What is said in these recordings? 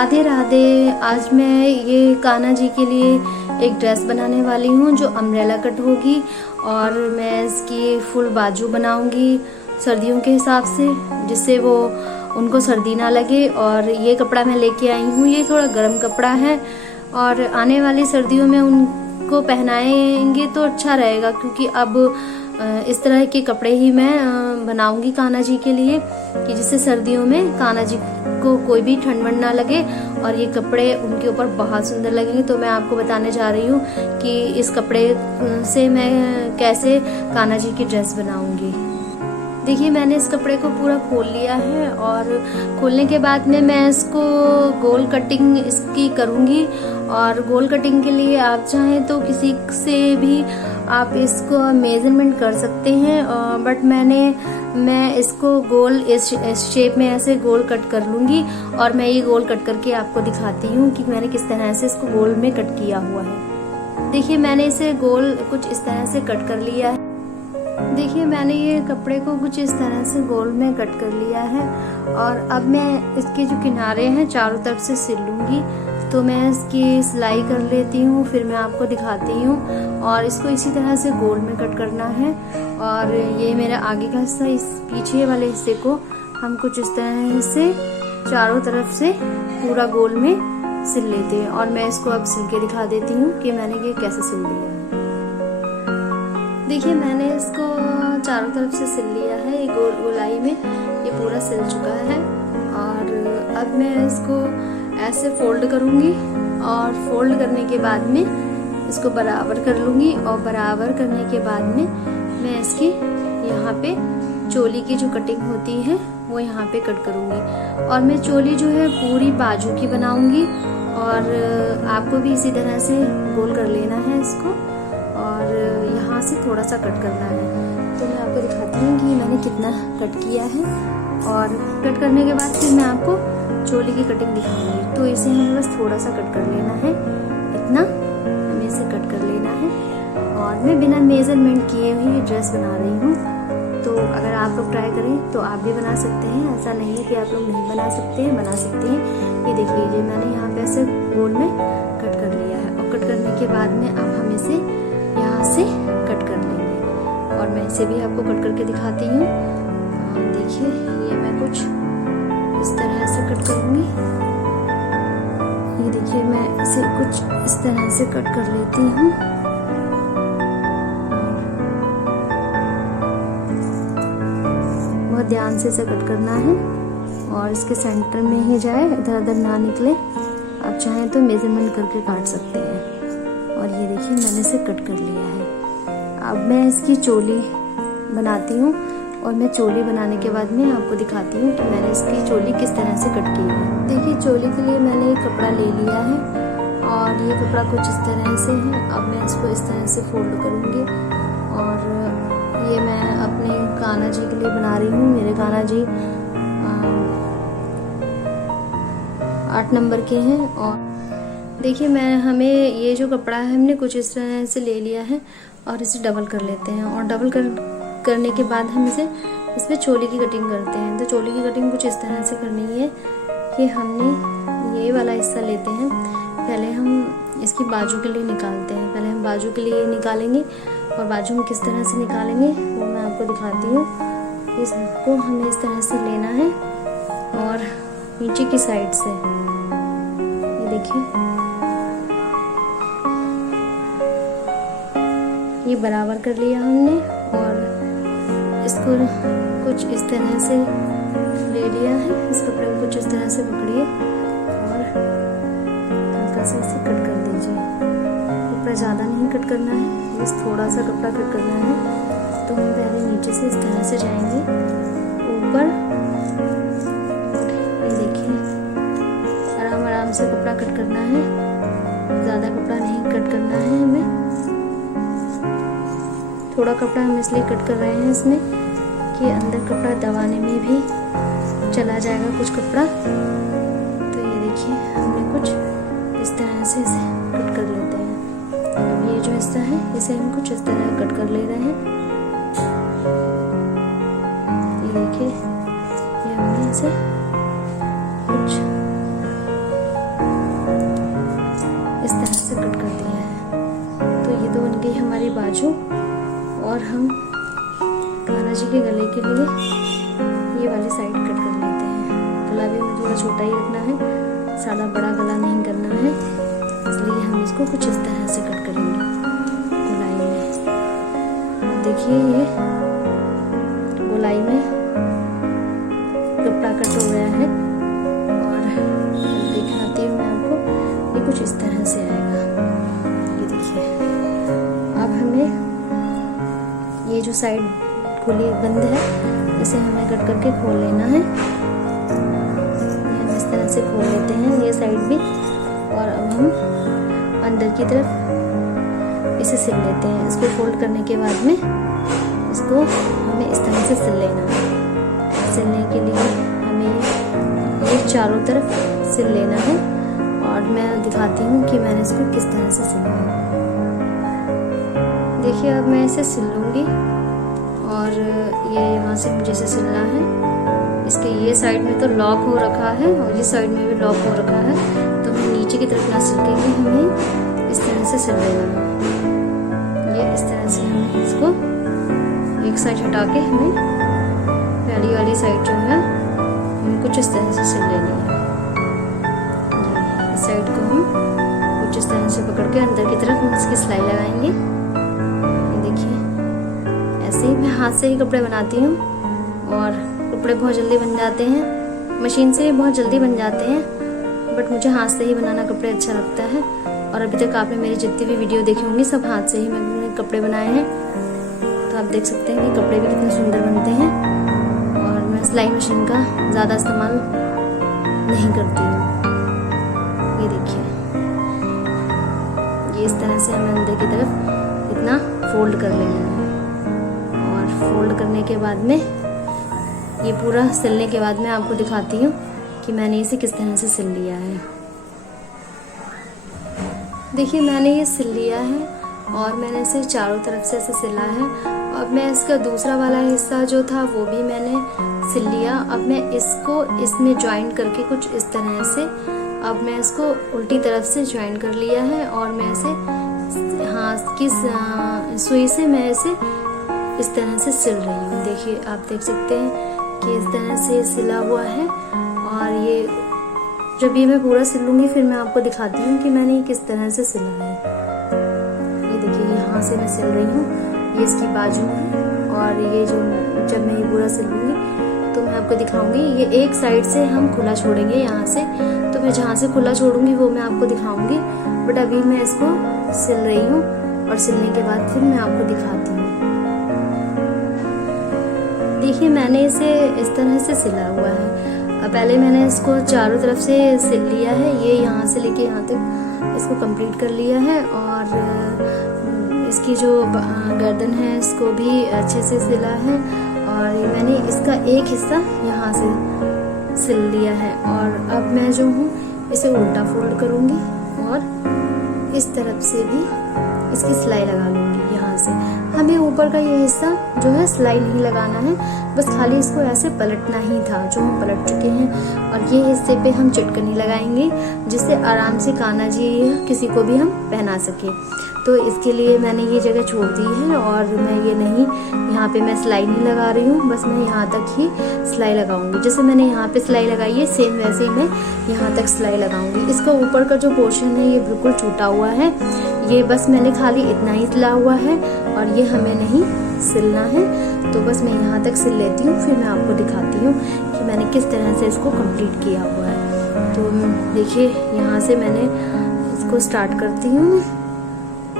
राधे राधे। आज मैं ये कान्हा जी के लिए एक ड्रेस बनाने वाली हूँ जो अम्ब्रेला कट होगी और मैं इसकी फुल बाजू बनाऊंगी सर्दियों के हिसाब से, जिससे वो उनको सर्दी ना लगे। और ये कपड़ा मैं लेके आई हूँ, ये थोड़ा गर्म कपड़ा है और आने वाली सर्दियों में उनको पहनाएंगे तो अच्छा रहेगा, क्योंकि अब इस तरह के कपड़े ही मैं बनाऊंगी कान्हा जी के लिए कि जिससे सर्दियों में कान्हा जी को कोई भी ठंड वंड ना लगे और ये कपड़े उनके ऊपर बहुत सुंदर लगेंगे। तो मैं आपको बताने जा रही हूँ कि इस कपड़े से मैं कैसे कान्हा जी की ड्रेस बनाऊंगी। देखिए, मैंने इस कपड़े को पूरा खोल लिया है और खोलने के बाद में मैं इसको गोल कटिंग इसकी करूंगी। और गोल कटिंग के लिए आप चाहें तो किसी से भी आप इसको मेजरमेंट कर सकते हैं, बट मैं इसको गोल इस शेप में ऐसे गोल कट कर लूंगी। और मैं ये गोल कट करके आपको दिखाती हूँ कि मैंने किस तरह से इसको गोल में कट किया हुआ है। देखिए, मैंने इसे गोल कुछ इस तरह से कट कर लिया है। देखिए, मैंने ये कपड़े को कुछ इस तरह से गोल में कट कर लिया है और अब मैं इसके जो किनारे हैं चारों तरफ से सिल लूंगी। तो मैं इसकी सिलाई कर लेती हूँ, फिर मैं आपको दिखाती हूँ। और इसको इसी तरह से गोल में कट करना है। और ये मेरा आगे का हिस्सा, इस पीछे वाले हिस्से को हम कुछ इस तरह से चारों तरफ से पूरा गोल में सिल लेते हैं। और मैं इसको अब सिल के दिखा देती हूँ कि मैंने ये कैसे सिल दिया है। देखिए, मैंने इसको चारों तरफ से सिल लिया है, ये गोलाई में ये पूरा सिल चुका है। और अब मैं इसको ऐसे फोल्ड करूंगी और फोल्ड करने के बाद में इसको बराबर कर लूंगी। और बराबर करने के बाद में मैं इसकी यहाँ पे चोली की जो कटिंग होती है वो यहाँ पे कट करूंगी। और मैं चोली जो है पूरी बाजू की बनाऊंगी और आपको भी इसी तरह से गोल कर लेना है इसको और यहाँ से थोड़ा सा कट करना है। तो मैं आपको दिखाती हूँ कि मैंने कितना कट किया है। और कट करने के बाद फिर मैं आपको चोली की कटिंग दिखाऊंगी। तो इसे हमें बस थोड़ा सा कट कर लेना है, इतना हमें इसे कट कर लेना है। और मैं बिना मेजरमेंट किए हुई ड्रेस बना रही हूँ। तो अगर आप लोग ट्राई करें तो आप भी बना सकते हैं, ऐसा नहीं है कि आप लोग नहीं बना सकते हैं, बना सकते हैं। ये देख लीजिए, मैंने यहाँ पे ऐसे गोल में कट कर लिया है। और कट करने के बाद में अब हम इसे यहाँ से कट कर लेंगे। और मैं इसे भी आपको कट करके दिखाती हूँ। देखिए, ये मैं कुछ इस तरह से कट करूँगी। ये देखिए, मैं इसे कुछ इस तरह से कट कर लेती हूँ। बहुत ध्यान से इसे कट करना है और इसके सेंटर में ही जाए, इधर उधर ना निकले। आप चाहें तो मेजरमेंट करके काट सकते हैं। और ये देखिए, मैंने इसे कट कर लिया है। अब मैं इसकी चोली बनाती हूँ और मैं चोली बनाने के बाद में आपको दिखाती हूँ कि मैंने इसकी चोली किस तरह से कट की है। देखिए, चोली के लिए मैंने एक कपड़ा ले लिया है और ये कपड़ा कुछ इस तरह से है। अब मैं इसको इस तरह से फोल्ड करूँगी और ये मैं अपने कान्हा जी के लिए बना रही हूँ। मेरे कान्हा जी 8 नंबर के हैं। और देखिए, हमें ये जो कपड़ा है हमने कुछ इस तरह से ले लिया है और इसे डबल कर लेते हैं। और डबल करने के बाद हम इसमें चोली की कटिंग करते हैं। तो चोली की कटिंग कुछ इस तरह से करनी है कि हमने ये वाला हिस्सा लेते हैं। पहले हम इसकी बाजू के लिए निकालते हैं। पहले हम बाजू के लिए निकालेंगे और बाजू में किस तरह से निकालेंगे वो मैं आपको दिखाती हूँ। इसको हमें इस तरह से लेना है और नीचे की साइड से ये देखिए, ये बराबर कर लिया हमने। और इसको कुछ इस तरह से ले लिया है। इस कपड़े को कुछ इस तरह से पकड़िए और हल्का सा इसे कट कर दीजिए। कपड़ा ज़्यादा नहीं कट करना है, बस थोड़ा सा कपड़ा कट करना है। तो हम पहले नीचे से इस तरह से जाएंगे ऊपर। ये देखिए, आराम आराम से कपड़ा कट करना है, ज़्यादा कपड़ा नहीं कट करना है हमें। थोड़ा कपड़ा हम इसलिए कट कर रहे हैं इसमें कि अंदर कपड़ा दबाने में भी चला जाएगा कुछ कपड़ा। तो ये देखिए, हमने कुछ इस तरह से इसे कट कर लेते हैं। अब ये जो हिस्सा है इसे हम कुछ इस तरह कट कर ले रहे हैं। ये देखिए, ये हमने इसे कुछ बाजू, और हम कान्हा जी के गले के लिए ये वाली साइड कट कर लेते हैं। गला भी हमें थोड़ा छोटा ही रखना है, ज़्यादा बड़ा गला नहीं करना है, इसलिए हम इसको कुछ इस तरह से कट करेंगे गोलाई में। देखिए ये गोलाई में कपड़ा कट हो गया है, और दिखाती हूँ मैं आपको, ये कुछ इस तरह से आएगा। ये देखिए, अब हमें ये जो साइड खुली बंद है इसे हमें कट करके खोल लेना है। हम इस तरह से खोल लेते हैं ये साइड भी, और अब हम अंदर की तरफ इसे सिल लेते हैं। इसको फोल्ड करने के बाद में इसको हमें इस तरह से सिल लेना है। सिलने के लिए हमें ये चारों तरफ सिल लेना है, और मैं दिखाती हूँ कि मैंने इसको किस तरह से सिला है। देखिए अब मैं इसे सिल लूँगी, और ये यहाँ से मुझे इसे सिलना है। इसके ये साइड में तो लॉक हो रखा है और ये साइड में भी लॉक हो रखा है, तो हमें नीचे की तरफ ना सिल के ही हमें इस तरह से सिल लेना है। ये इस तरह से हमें इसको एक साइड हटा के हमें पहली वाली साइड जो है हमें कुछ इस तरह से सिल लेनी है। इस साइड को हम कुछ इस तरह से पकड़ के अंदर की तरफ हम इसकी सिलाई लगाएंगे। ये देखिए, ऐसे ही मैं हाथ से ही कपड़े बनाती हूँ, और कपड़े बहुत जल्दी बन जाते हैं। मशीन से भी बहुत जल्दी बन जाते हैं, बट मुझे हाथ से ही बनाना कपड़े अच्छा लगता है। और अभी तक आपने मेरी जितनी भी वीडियो देखी होंगी सब हाथ से ही मैंने कपड़े बनाए हैं, तो आप देख सकते हैं कि कपड़े भी कितने सुंदर बनते हैं। और मैं सिलाई मशीन का ज़्यादा इस्तेमाल नहीं करती हूँ। ये देखिए, ये इस तरह से हमें अंदर की तरफ इतना फोल्ड कर लेना है, और फोल्ड करने के बाद में ये पूरा सिलने के बाद मैं आपको दिखाती हूँ कि मैंने इसे किस तरह से सिल लिया है। देखिए मैंने ये सिल लिया है, और मैंने इसे चारों तरफ से ऐसे सिला है। अब मैं इसका दूसरा वाला हिस्सा जो था वो भी मैंने सिल लिया। अब मैं इसको इसमें ज्वाइन करके कुछ इस तरह से, अब मैं इसको उल्टी तरफ से ज्वाइन कर लिया है, और मैं इसे हाथ की सुई से मैं इसे इस तरह से सिल रही हूँ। देखिए आप देख सकते हैं कि इस तरह से सिला हुआ है, और ये जब ये मैं पूरा सिल लूंगी फिर मैं आपको दिखाती हूँ कि मैंने ये किस तरह से सिला है। ये देखिए, यहाँ से मैं सिल रही हूँ, ये इसकी बाजू है, और ये जो जब मैं ये पूरा सिल लूंगी तो मैं आपको दिखाऊंगी। ये एक साइड से हम खुला छोड़ेंगे यहाँ से, तो मैं जहाँ से खुला छोड़ूंगी वो मैं आपको दिखाऊंगी, बट अभी मैं इसको सिल रही हूँ, और सिलने के बाद फिर मैं आपको दिखाती हूँ। देखिए मैंने इसे इस तरह से सिला हुआ है। अब पहले मैंने इसको चारों तरफ से सिल लिया है, ये यहाँ से लेके यहाँ तक इसको कंप्लीट कर लिया है, और इसकी जो गर्दन है इसको भी अच्छे से सिला है, और मैंने इसका एक हिस्सा यहाँ से सिल लिया है। और अब मैं जो हूँ इसे उल्टा फोल्ड करूँगी, और इस तरफ से भी इसकी सिलाई लगा लूँगी। यहाँ से हमें ऊपर का ये हिस्सा जो है सिलाई नहीं लगाना है, बस खाली इसको ऐसे पलटना ही था, जो हम पलट चुके हैं। और ये हिस्से पे हम चिटकनी लगाएंगे, जिससे आराम से कान्हा जी किसी को भी हम पहना सके। तो इसके लिए मैंने ये जगह छोड़ दी है, और मैं ये नहीं, यहाँ पे मैं सिलाई नहीं लगा रही हूँ, बस मैं यहाँ तक ही सिलाई लगाऊंगी। जैसे मैंने यहाँ पे सिलाई लगाई है सेम वैसे ही मैं यहाँ तक सिलाई लगाऊंगी। इसका ऊपर का जो पोर्शन है ये बिल्कुल छूटा हुआ है, ये बस मैंने खाली इतना ही सिला हुआ है, और ये हमें नहीं सिलना है। तो बस मैं यहाँ तक सिल लेती हूँ, फिर मैं आपको दिखाती हूँ कि मैंने किस तरह से इसको कंप्लीट किया हुआ है। तो देखिए यहाँ से मैंने इसको स्टार्ट करती हूँ,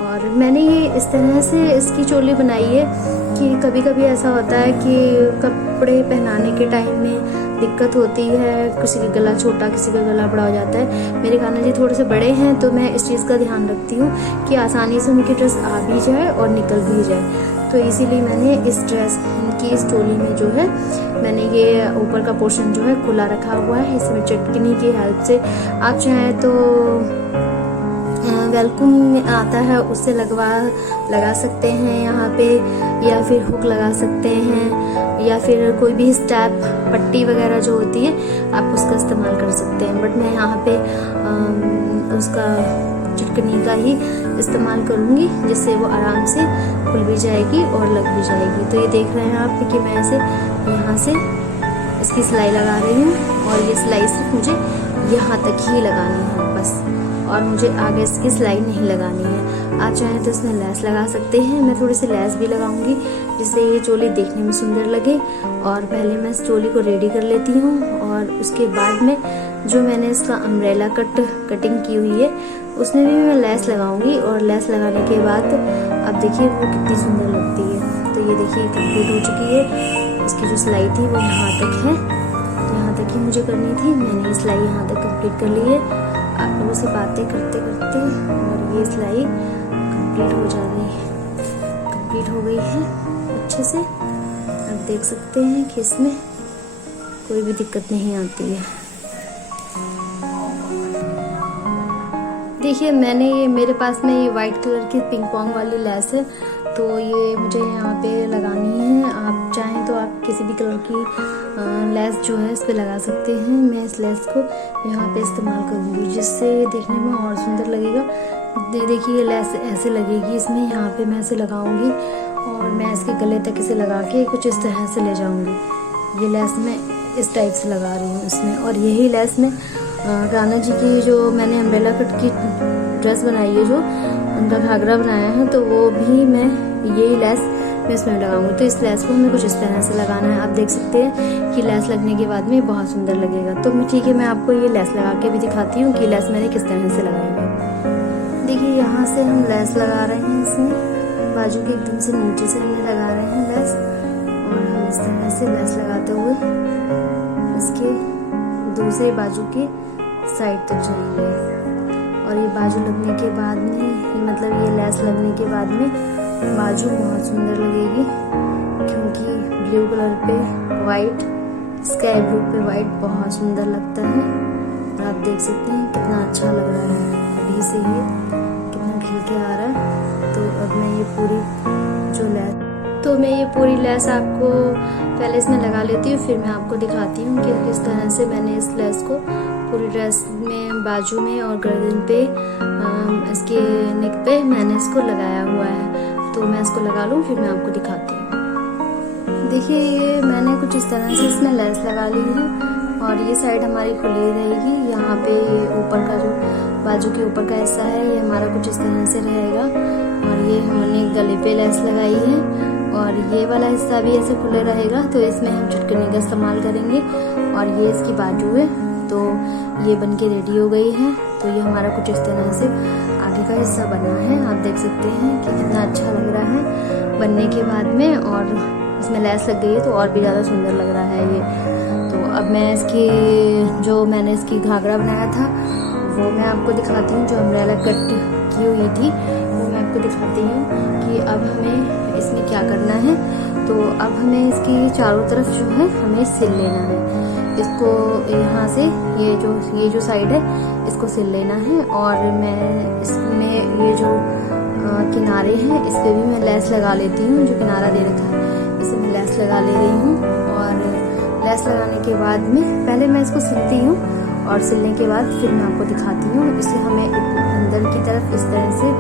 और मैंने ये इस तरह से इसकी चोली बनाई है कि कभी कभी ऐसा होता है कि कपड़े पहनाने के टाइम में दिक्कत होती है, किसी का गला छोटा किसी का गला बड़ा हो जाता है। मेरे कान्हा जी थोड़े से बड़े हैं, तो मैं इस चीज़ का ध्यान रखती हूँ कि आसानी से उनकी ड्रेस आ भी जाए और निकल भी जाए। तो इसीलिए मैंने इस ड्रेस की इस चोली में जो है मैंने ये ऊपर का पोर्शन जो है खुला रखा हुआ है। इसमें चटकनी की हेल्प से आप चाहें तो वेलकम आता है उससे लगा सकते हैं यहाँ पे, या फिर हुक लगा सकते हैं, या फिर कोई भी स्टेप पट्टी वगैरह जो होती है आप उसका इस्तेमाल कर सकते हैं। बट मैं यहाँ पे उसका चिटकनी का ही इस्तेमाल करूँगी, जिससे वो आराम से खुल भी जाएगी और लग भी जाएगी। तो ये देख रहे हैं आप कि मैं ऐसे यहाँ से इसकी सिलाई लगा रही हूँ और ये सिलाई सिर्फ मुझे यहाँ तक ही लगानी है बस, और मुझे आगे इसकी सिलाई नहीं लगानी है। आप चाहें तो इसमें लैस लगा सकते हैं। मैं थोड़ी सी लैस भी लगाऊंगी जिससे ये चोली देखने में सुंदर लगे। और पहले मैं इस चोली को रेडी कर लेती हूँ और उसके बाद में जो मैंने इसका अम्ब्रेला कटिंग की हुई है उसमें भी मैं लैस लगाऊंगी। और लैस लगाने के बाद अब देखिए वो कितनी सुंदर लगती है। तो ये देखिए कंप्लीट हो चुकी है। इसकी जो सिलाई थी वो यहाँ तक है, यहाँ तक ही मुझे करनी थी। मैंने ये सिलाई यहाँ तक कंप्लीट कर ली है। आप लोगों से बातें करते करते और ये सिलाई कंप्लीट हो गई है अच्छे से। आप देख सकते हैं कि इसमें कोई भी दिक्कत नहीं आती है। देखिए मेरे पास में ये वाइट कलर की पिंक पोंग वाली लैस है, तो ये मुझे यहाँ पे लगानी है। आप चाहें तो आप किसी भी कलर की लैस जो है इस पे लगा सकते हैं। मैं इस लैस को यहाँ पे इस्तेमाल करूँगी जिससे देखने में और सुंदर लगेगा। देखिए ये लैस ऐसे लगेगी इसमें, यहाँ पे मैं ऐसे लगाऊंगी और मैं इसके गले तक इसे लगा के कुछ इस तरह से ले जाऊंगी। ये लैस मैं इस टाइप से लगा रही हूँ इसमें। और यही लैस में कान्हा जी की जो मैंने अम्ब्रेला कट की ड्रेस बनाई है, जो उनका घाघरा बनाया है, तो वो भी मैं यही लैस मैं इसमें लगाऊंगी। तो इस लैस को हमें कुछ इस तरह से लगाना है। आप देख सकते हैं कि लैस लगने के बाद में बहुत सुंदर लगेगा। तो ठीक है, मैं आपको ये लैस लगा के भी दिखाती हूँ कि लैस मैंने किस तरह से लगाई है। देखिए यहाँ से हम लैस लगा रहे हैं, इसमें बाजू के एकदम से नीचे से हमने लगा रहे हैं लैस, और हम इस तरह से लैस लगाते हुए इसके दूसरे बाजू के साइड तक जाएंगे। और ये बाजू लगने के बाद में, मतलब ये लैस लगने के बाद में बाजू बहुत सुंदर लगेगी, क्योंकि ब्लू कलर पे वाइट, स्काई ब्लू पे वाइट बहुत सुंदर लगता है। और आप देख सकते हैं कितना अच्छा लग रहा है अभी से, ये कितना खिल के आ रहा है। तो अब मैं ये पूरी लैस आपको पहले इसमें लगा लेती हूँ, फिर मैं आपको दिखाती हूँ कि किस तरह से मैंने इस लैस को पूरी ड्रेस में, बाजू में और गर्दन पे, इसके नेक पे मैंने इसको लगाया हुआ है। तो मैं इसको लगा लूँ फिर मैं आपको दिखाती हूँ। देखिए ये मैंने कुछ इस तरह से इसमें लैस लगा ली है और ये साइड हमारी खुली रहेगी। यहाँ पे ऊपर का जो बाजू के ऊपर का हिस्सा है ये हमारा कुछ इस तरह से रहेगा। और ये हमने गले पे लैस लगाई है और ये वाला हिस्सा भी ऐसे खुला रहेगा। तो इसमें हम चिटकनी का इस्तेमाल करेंगे। और ये इसकी बाजू है, तो ये बनके रेडी हो गई है। तो ये हमारा कुछ इस तरह से आगे का हिस्सा बना है। आप देख सकते हैं कि कितना अच्छा लग रहा है बनने के बाद में, और इसमें लैस लग गई है तो और भी ज़्यादा सुंदर लग रहा है ये। तो अब मैं मैंने इसकी घाघरा बनाया था वो मैं आपको दिखाती हूँ। जो अम्ब्रेला कट की हुई थी वो मैं आपको दिखाती हूँ कि अब हमें इसमें क्या करना है। तो अब हमें इसकी चारों तरफ जो है हमें सिल लेना है। इसको यहाँ से ये जो साइड है इसको सिल लेना है। और मैं इसमें ये जो किनारे हैं इस पे भी मैं लैस लगा लेती हूँ। जो किनारा दे रखा है इसे मैं लैस लगा ले रही हूँ। और लैस लगाने के बाद में पहले मैं इसको सिलती हूँ और सिलने के बाद फिर मैं आपको दिखाती हूँ। इसे हमें अंदर की तरफ इस तरह से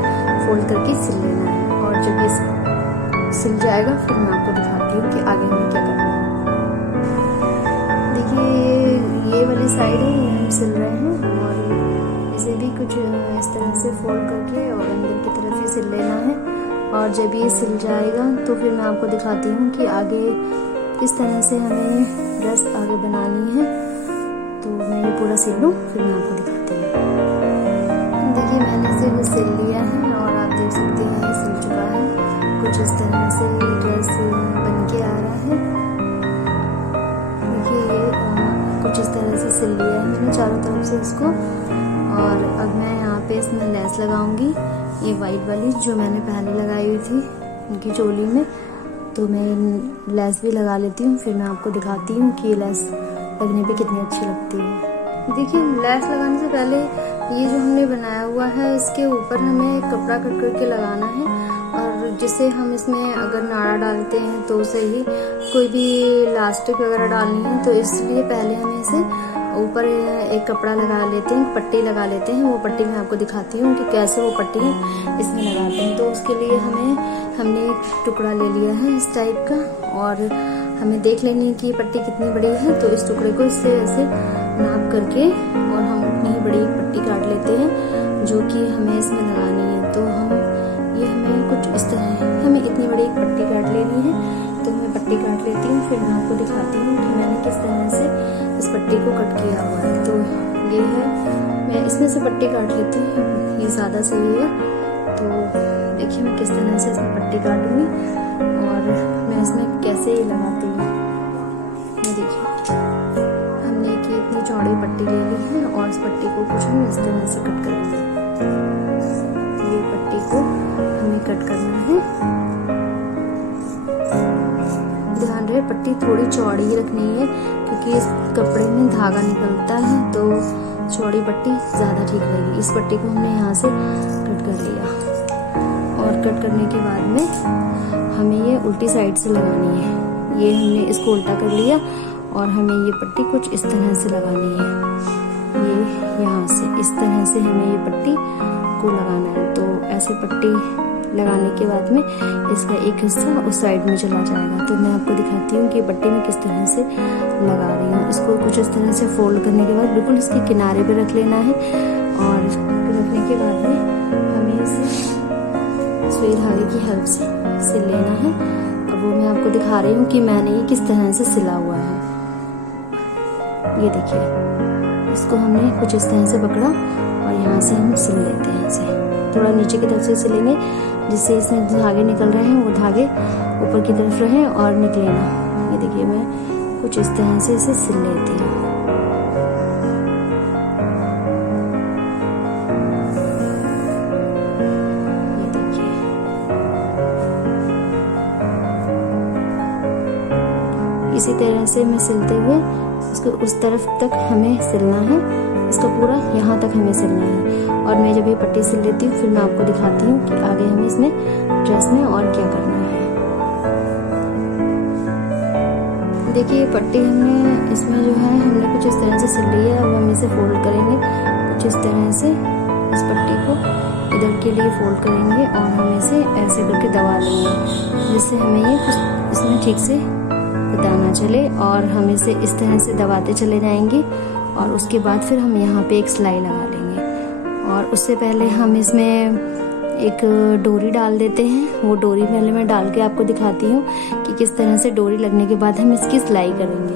फोल्ड करके सिल लेना है। और जब ये सिल जाएगा फिर मैं आपको दिखाती हूँ कि आगे हमें क्या करना है। देखिए ये वाली साइड है, ये हम सिल रहे हैं और इसे भी कुछ इस तरह से फोल्ड करके और अंदर की तरफ ही सिल लेना है। और जब ये सिल जाएगा तो फिर मैं आपको दिखाती हूँ कि आगे किस तरह से हमें ड्रेस आगे बनानी है। तो मैं ये पूरा सिल लूँ फिर मैं आपको दिखाती हूँ। देखिए मैंने इसे सिल लिया है और आप देख सकते हैं ये सिल चुका है। कुछ इस तरह से ये ड्रेस बन के आ रहा है। देखिए ये कुछ इस तरह से सिल लिया है मैंने चारों तरफ से इसको। और अब मैं यहाँ पे इसमें लैस लगाऊंगी, ये वाइट वाली जो मैंने पहले लगाई हुई थी उनकी चोली में। तो मैं लैस भी लगा लेती हूँ फिर मैं आपको दिखाती हूँ कि लैस लगने पे कितनी अच्छी लगती है। देखिए लैस लगाने से पहले ये जो हमने बनाया हुआ है इसके ऊपर हमें कपड़ा कट करके लगाना है। और जिससे हम इसमें अगर नाड़ा डालते हैं तो सही, कोई भी लास्टिक वगैरह डालनी है तो इसलिए पहले हमें इसे ऊपर एक कपड़ा लगा लेते हैं, पट्टी लगा लेते हैं। वो पट्टी मैं आपको दिखाती हूँ कि कैसे वो पट्टी इसमें लगाते हैं। तो उसके लिए हमने एक टुकड़ा ले लिया है इस टाइप का, और हमें देख लेनी है कि ये पट्टी कितनी बड़ी है। तो इस टुकड़े को इससे ऐसे नाप करके और हम उतनी ही बड़ी एक पट्टी काट लेते हैं जो कि हमें इसमें लगानी है। तो हमें कुछ इस तरह हमें इतनी बड़ी एक पट्टी काट लेनी है। तो मैं पट्टी काट लेती हूँ, फिर मैं आपको दिखाती हूँ कि मैंने किस तरह से इस पट्टी को कट किया हुआ है। तो ये है, मैं इसमें से पट्टी काट लेती हूँ, ये ज़्यादा सही है। तो देखिए मैं किस तरह से इसमें पट्टी काटूंगी और मैं इसमें कैसे ये लगाती हूँ। ये देखिए हमने इतनी चौड़ी पट्टी ले ली है और इस पट्टी को कुछ हम इस तरह से कट करेंगे। ये पट्टी को हमें कट करना है। ध्यान रहे पट्टी थोड़ी चौड़ी ही रखनी है, क्योंकि इस कपड़े में धागा निकलता है, तो चौड़ी पट्टी ज़्यादा ठीक रहेगी। इस पट्टी को हमने यहाँ से कट कर लिया और कट करने के बाद में हमें ये उल्टी साइड से लगानी है। ये हमने इसको उल्टा कर लिया और हमें ये पट्टी कुछ इस तरह से लगानी है। ये यहाँ से इस तरह से हमें ये पट्टी को लगाना है। तो ऐसे पट्टी लगाने के बाद में इसका एक हिस्सा उस साइड में चला जाएगा। तो मैं आपको दिखाती हूँ कि पट्टी में किस तरह से लगा रही हूँ। इसको कुछ इस तरह से फोल्ड करने के बाद बिल्कुल इसके किनारे पे रख लेना है, और रखने के बाद में हमें इसे सुई धागे की हेल्प से सिल लेना है। और वो मैं आपको दिखा रही हूँ कि मैंने ये किस तरह से सिला हुआ है। ये देखिए, इसको हमने कुछ इस तरह से पकड़ा और यहाँ से हम सिल लेते हैं। इसे थोड़ा नीचे की तरफ से सिलेंगे, जिससे इसमें धागे निकल रहे हैं वो धागे ऊपर की तरफ रहे और निकले ना। ये देखिए मैं कुछ इस तरह से इसे सिल लेती हूँ। ये देखिए, इसी तरह से मैं सिलते हुए इसको उस तरफ तक हमें सिलना है। इसका पूरा यहाँ तक हमें सिलना है। और मैं जब ये पट्टी सिल लेती हूँ फिर मैं आपको दिखाती हूँ कि आगे हमें इसमें ड्रेस में और क्या करना है। देखिए पट्टी हमने इसमें जो है हमने कुछ इस तरह से सिल ली है। अब हम इसे फोल्ड करेंगे कुछ इस तरह से। इस पट्टी को इधर के लिए फोल्ड करेंगे और हम इसे ऐसे करके दबा लेंगे, जिससे हमें ये कुछ इसमें ठीक से पता ना चले। और हम इसे इस तरह से दबाते चले जाएंगे और उसके बाद फिर हम यहाँ पे एक सिलाई लगा लेंगे। और उससे पहले हम इसमें एक डोरी डाल देते हैं। वो डोरी पहले मैं डाल के आपको दिखाती हूँ कि किस तरह से डोरी लगने के बाद हम इसकी सिलाई करेंगे।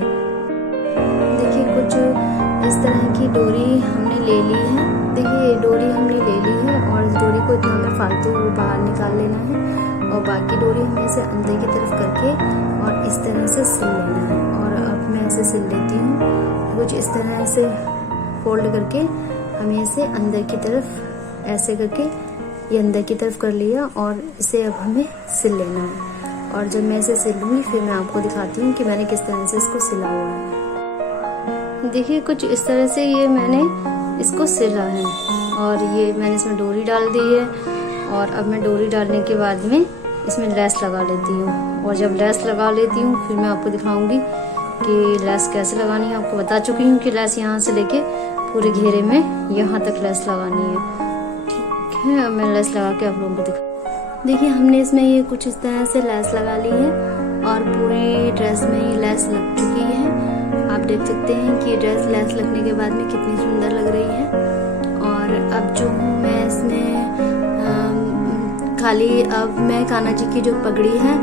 देखिए कुछ इस तरह की डोरी हमने ले ली है। देखिए ये डोरी हमने ले ली है और इस डोरी को इतना हमें फालतू बाहर निकाल लेना है और बाकी डोरी हमें इसे अंदर की तरफ करके और इस तरह से सिल लेना है। और अब मैं इसे सिल लेती हूँ कुछ इस तरह से फोल्ड करके। हमें इसे अंदर की तरफ ऐसे करके ये अंदर की तरफ कर लिया और इसे अब हमें सिल लेना है। और जब मैं इसे सिल लूँगी फिर मैं आपको दिखाती हूँ कि मैंने किस तरह से इसको सिला हुआ है। देखिए कुछ इस तरह से ये मैंने इसको सिला है और ये मैंने इसमें डोरी डाल दी है। और अब मैं डोरी डालने के बाद में इसमें लेस लगा लेती हूँ। और जब लेस लगा लेती हूँ फिर मैं आपको दिखाऊंगी कि लेस कैसे लगानी है। आपको बता चुकी हूँ कि लेस यहाँ से लेके पूरे घेरे में यहाँ तक लेस लगानी है। ठीक है, अब मैं लेस लगा के आप लोगों को दिखा। देखिए हमने इसमें ये कुछ इस तरह से लेस लगा ली है और पूरी ड्रेस में ये लेस लग चुकी है। आप देख सकते हैं कि ड्रेस लेस लगने के बाद में कितनी सुंदर लग रही है। और अब जो हूँ मैं इसमें खाली अब मैं कान्हा जी की जो पगड़ी है,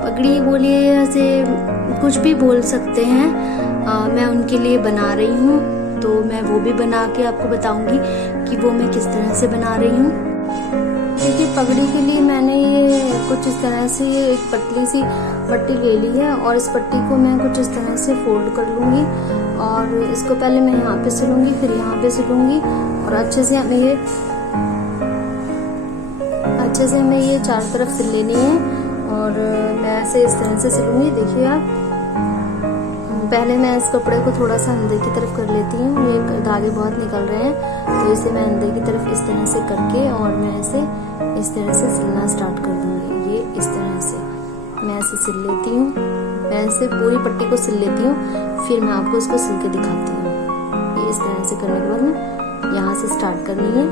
पगड़ी बोलिए ऐसे कुछ भी बोल सकते हैं, मैं उनके लिए बना रही हूँ। तो मैं वो भी बना के आपको बताऊंगी कि वो मैं किस तरह से बना रही हूँ। देखिए पगड़ी के लिए मैंने ये कुछ इस तरह से एक पतली सी पट्टी ले ली है और इस पट्टी को मैं कुछ इस तरह से फोल्ड कर लूँगी और इसको पहले मैं यहाँ पे सिलूँगी फिर यहाँ पे सिलूँगी और अच्छे से हमें ये चारों तरफ सिल लेनी है। और मैं ऐसे इस तरह से सिलूँगी। देखिए आप, पहले मैं इस कपड़े को थोड़ा सा अंदर की तरफ कर लेती हूँ। ये धागे बहुत निकल रहे हैं तो इसे मैं अंदर की तरफ इस तरह से करके और मैं इसे इस तरह से सिलना स्टार्ट कर दूँगी। ये इस तरह से मैं ऐसे सिल लेती हूँ। मैं ऐसे पूरी पट्टी को सिल लेती हूँ, फिर मैं आपको इसको सिल के दिखाती हूँ। ये इस तरह से करने के बाद ना यहाँ से स्टार्ट करनी है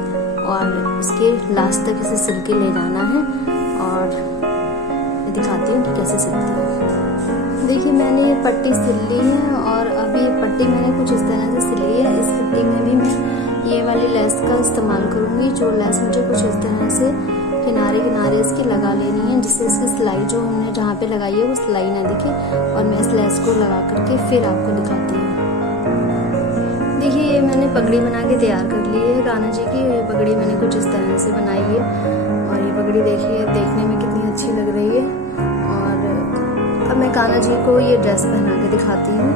और इसके लास्ट तक इसे सिल के ले जाना है। और मैं दिखाती हूँ कि कैसे सिलती हूँ। देखिए मैंने ये पट्टी सिल ली है और अभी ये पट्टी मैंने कुछ इस तरह से सिली है। इस पट्टी में भी मैं ये वाली लेस का इस्तेमाल करूँगी, जो लेस मुझे कुछ इस तरह से किनारे किनारे इसकी लगा लेनी है, जिससे इसकी सिलाई जो हमने जहाँ पे लगाई है वो सिलाई ना दिखे। और मैं इस लेस को लगा करके फिर आपको दिखाती हूँ। देखिए ये मैंने पगड़ी बना के तैयार कर ली है कान्हा जी की। ये पगड़ी मैंने कुछ इस तरह से बनाई है और ये पगड़ी देखिए देखने में कितनी अच्छी लग रही है। और अब मैं कान्हा जी को ये ड्रेस पहना के दिखाती हूँ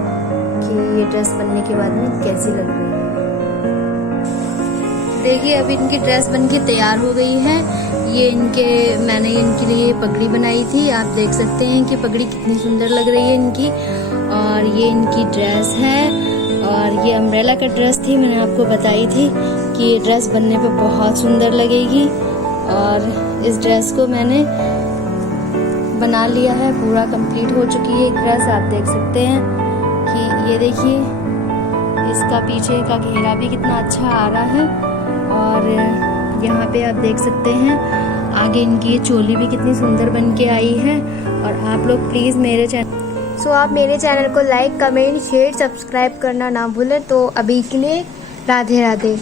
कि ये ड्रेस बनने के बाद में कैसी लग रही है। देखिए अभी इनकी ड्रेस बन के तैयार हो गई है। ये मैंने इनके लिए पगड़ी बनाई थी, आप देख सकते हैं कि पगड़ी कितनी सुंदर लग रही है इनकी। और ये इनकी ड्रेस है और ये अम्ब्रेला का ड्रेस थी, मैंने आपको बताई थी कि ये ड्रेस बनने पे बहुत सुंदर लगेगी। और इस ड्रेस को मैंने बना लिया है, पूरा कंप्लीट हो चुकी है ड्रेस। आप देख सकते हैं कि ये देखिए इसका पीछे का घेरा भी कितना अच्छा आ रहा है। और यहाँ पे आप देख सकते हैं आगे इनकी ये चोली भी कितनी सुंदर बन के आई है। और आप लोग प्लीज़ मेरे चैनल आप मेरे चैनल को लाइक, कमेंट, शेयर, सब्सक्राइब करना ना भूलें। तो अभी के लिए राधे राधे।